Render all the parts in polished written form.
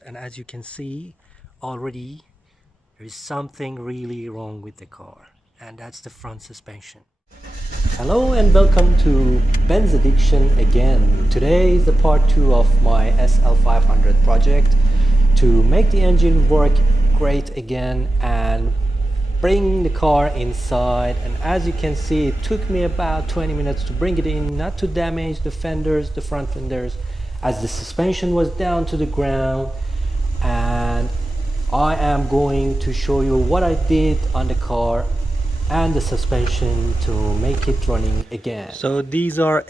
And as you can see already, there is something really wrong with the car, and that's the front suspension. Hello and welcome to Benz Addiction again. Today is the part 2 of my SL500 project to make the engine work great again and bring the car inside. And as you can see, it took me about 20 minutes to bring it in, not to damage the fenders, the front fenders, as the suspension was down to the ground. And I am going to show you what I did on the car and the suspension to make it running again. So these are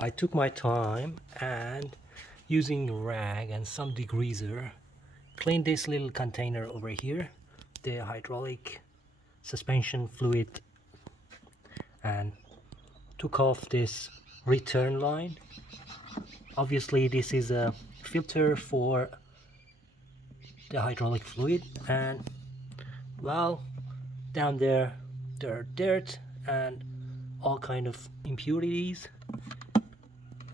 I took my time and using a rag and some degreaser cleaned this little container over here, the hydraulic suspension fluid, and took off this return line. Obviously this is a filter for the hydraulic fluid, and well, down there are dirt and all kind of impurities.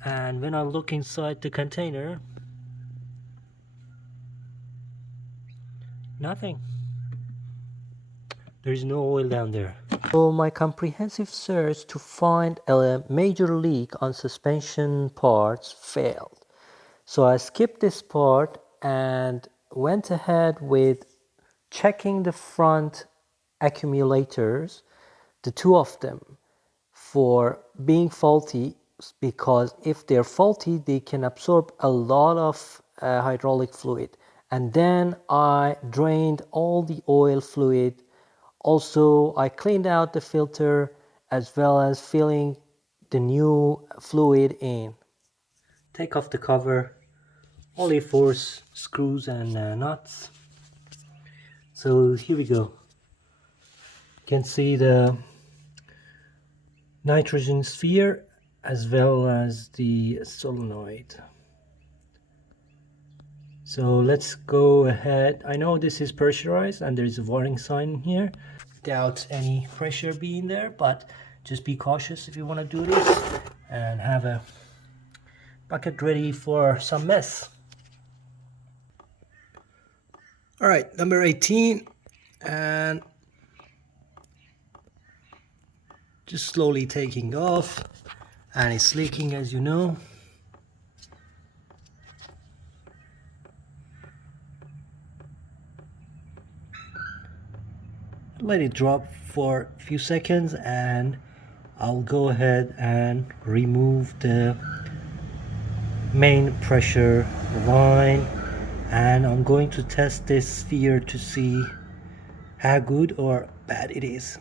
And when I look inside the container, nothing. There's no oil down there. So my comprehensive search to find a major leak on suspension parts failed. So I skipped this part and went ahead with checking the front accumulators, the two of them, for being faulty, because if they're faulty they can absorb a lot of hydraulic fluid. And then I drained all the oil fluid. Also I cleaned out the filter as well as filling the new fluid in. Take off the cover, only 4 screws and nuts. So here we go. You can see the nitrogen sphere as well as the solenoid. So let's go ahead. I know this is pressurized and there's a warning sign here without any pressure being there, but just be cautious if you want to do this and have a bucket ready for some mess. All right, number 18, and just slowly taking off, and it's leaking, as you know. Let it drop for a few seconds and I'll go ahead and remove the main pressure line, and I'm going to test this sphere to see how good or bad it is.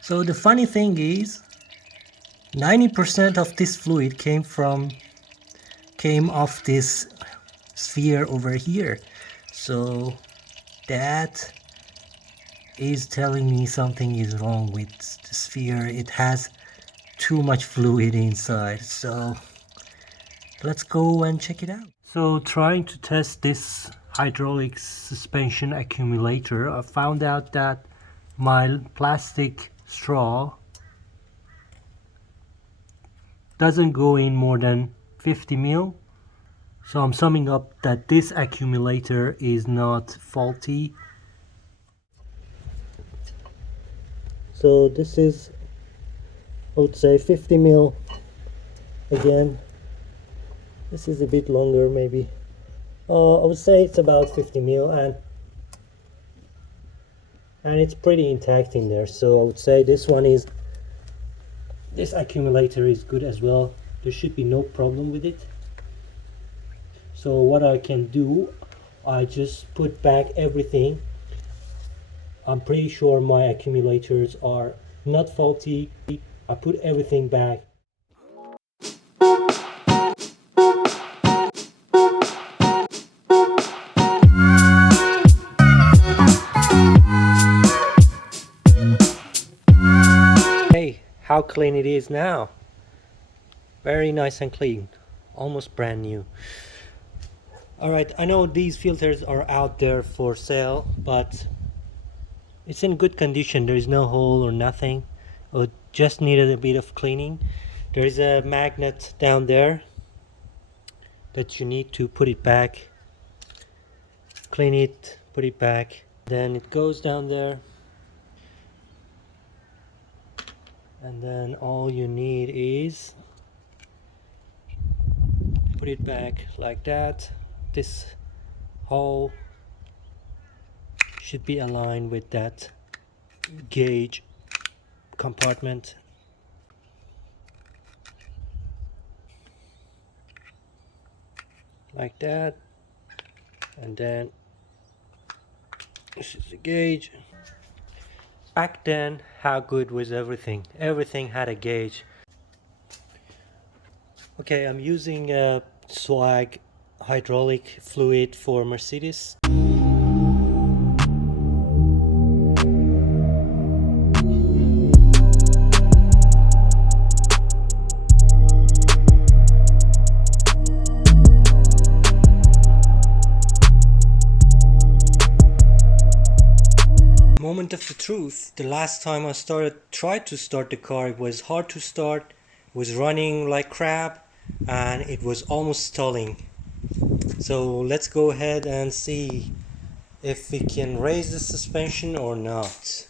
So the funny thing is 90% of this fluid came off this sphere over here. So that is telling me something is wrong with the sphere. It has too much fluid inside. So let's go and check it out. So trying to test this hydraulic suspension accumulator, I found out that my plastic straw doesn't go in more than 50 mil. So I'm summing up that this accumulator is not faulty. So this is, I would say, 50 mil again. This is a bit longer maybe. I would say it's about 50 mil, and it's pretty intact in there. So I would say this accumulator is good as well. There should be no problem with it. So what I can do, I just put back everything. I'm pretty sure my accumulators are not faulty. I put everything back. Hey, how clean it is now. Very nice and clean. Almost brand new. Alright, I know these filters are out there for sale, but it's in good condition. There is no hole or nothing. It just needed a bit of cleaning. There is a magnet down there that you need to put it back. Clean it, put it back. Then it goes down there. And then all you need is put it back like that. This hole should be aligned with that gauge compartment. Like that. And then this is the gauge. Back then, how good was everything? Everything had a gauge. Okay, I'm using a swag hydraulic fluid for Mercedes. Moment of the truth, the last time I tried to start the car, it was hard to start, it was running like crap, and it was almost stalling. So let's go ahead and see if we can raise the suspension or not.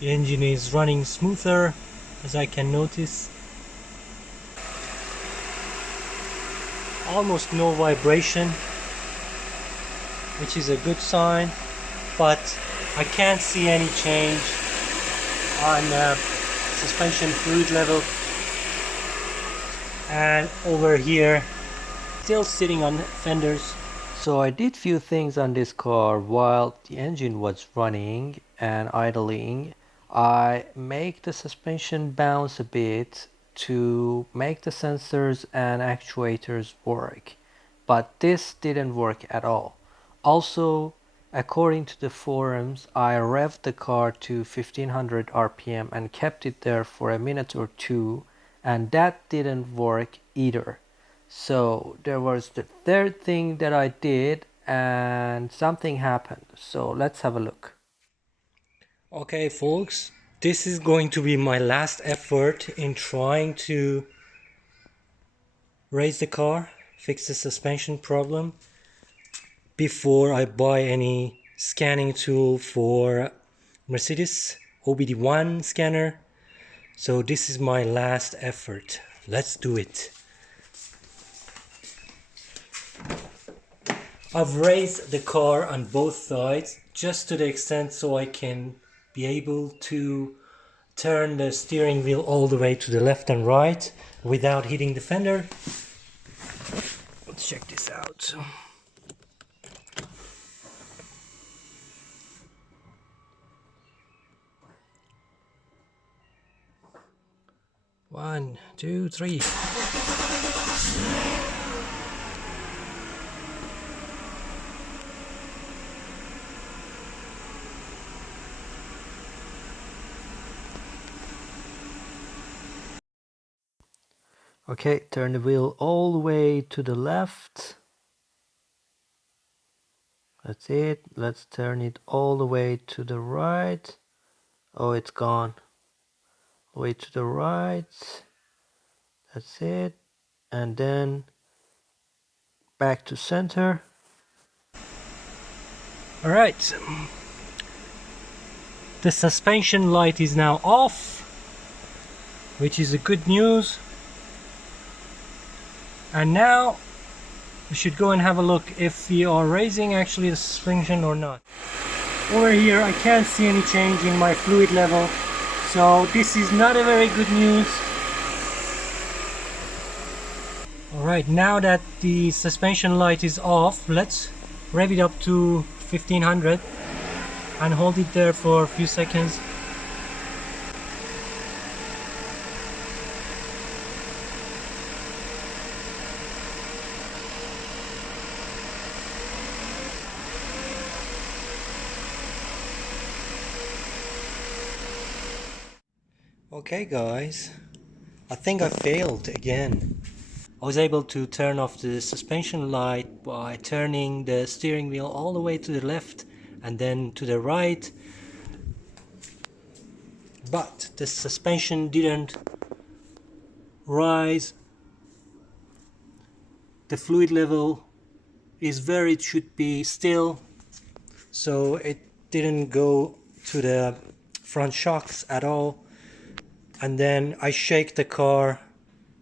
The engine is running smoother, as I can notice. Almost no vibration, which is a good sign, but I can't see any change on suspension fluid level. And over here, still sitting on fenders. So I did few things on this car while the engine was running and idling. I make the suspension bounce a bit to make the sensors and actuators work, but this didn't work at all. Also, according to the forums, I revved the car to 1500 RPM and kept it there for a minute or two, and that didn't work either. So there was the third thing that I did, and something happened. So let's have a look. Okay folks, this is going to be my last effort in trying to raise the car, fix the suspension problem before I buy any scanning tool for Mercedes OBD1 scanner. So this is my last effort. Let's do it. I've raised the car on both sides just to the extent so I can be able to turn the steering wheel all the way to the left and right without hitting the fender. Let's check this out. 1, 2, 3. Okay, turn the wheel all the way to the left. That's it. Let's turn it all the way to the right. Oh, it's gone. Way to the right. That's it. And then back to center. All right. The suspension light is now off, which is a good news. And now we should go and have a look if we are raising actually the suspension or not. Over here I can't see any change in my fluid level, so this is not a very good news. Alright, now that the suspension light is off, let's rev it up to 1500 and hold it there for a few seconds. Okay guys, I think I failed again. I was able to turn off the suspension light by turning the steering wheel all the way to the left and then to the right, but the suspension didn't rise. The fluid level is where it should be still, so it didn't go to the front shocks at all. And then I shake the car,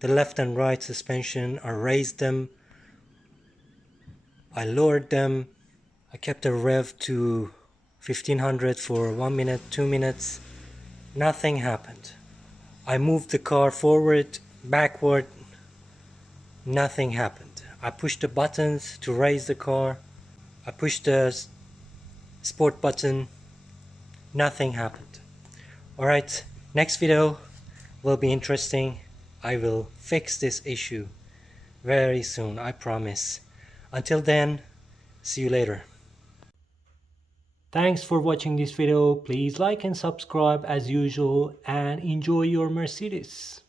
the left and right suspension, I raised them, I lowered them, I kept the rev to 1500 for 1 minute, 2 minutes, nothing happened. I moved the car forward, backward, nothing happened. I pushed the buttons to raise the car, I pushed the sport button, nothing happened. Alright, next video will be interesting. I will fix this issue very soon, I promise. Until then, see you later. Thanks for watching this video. Please like and subscribe as usual and enjoy your Mercedes.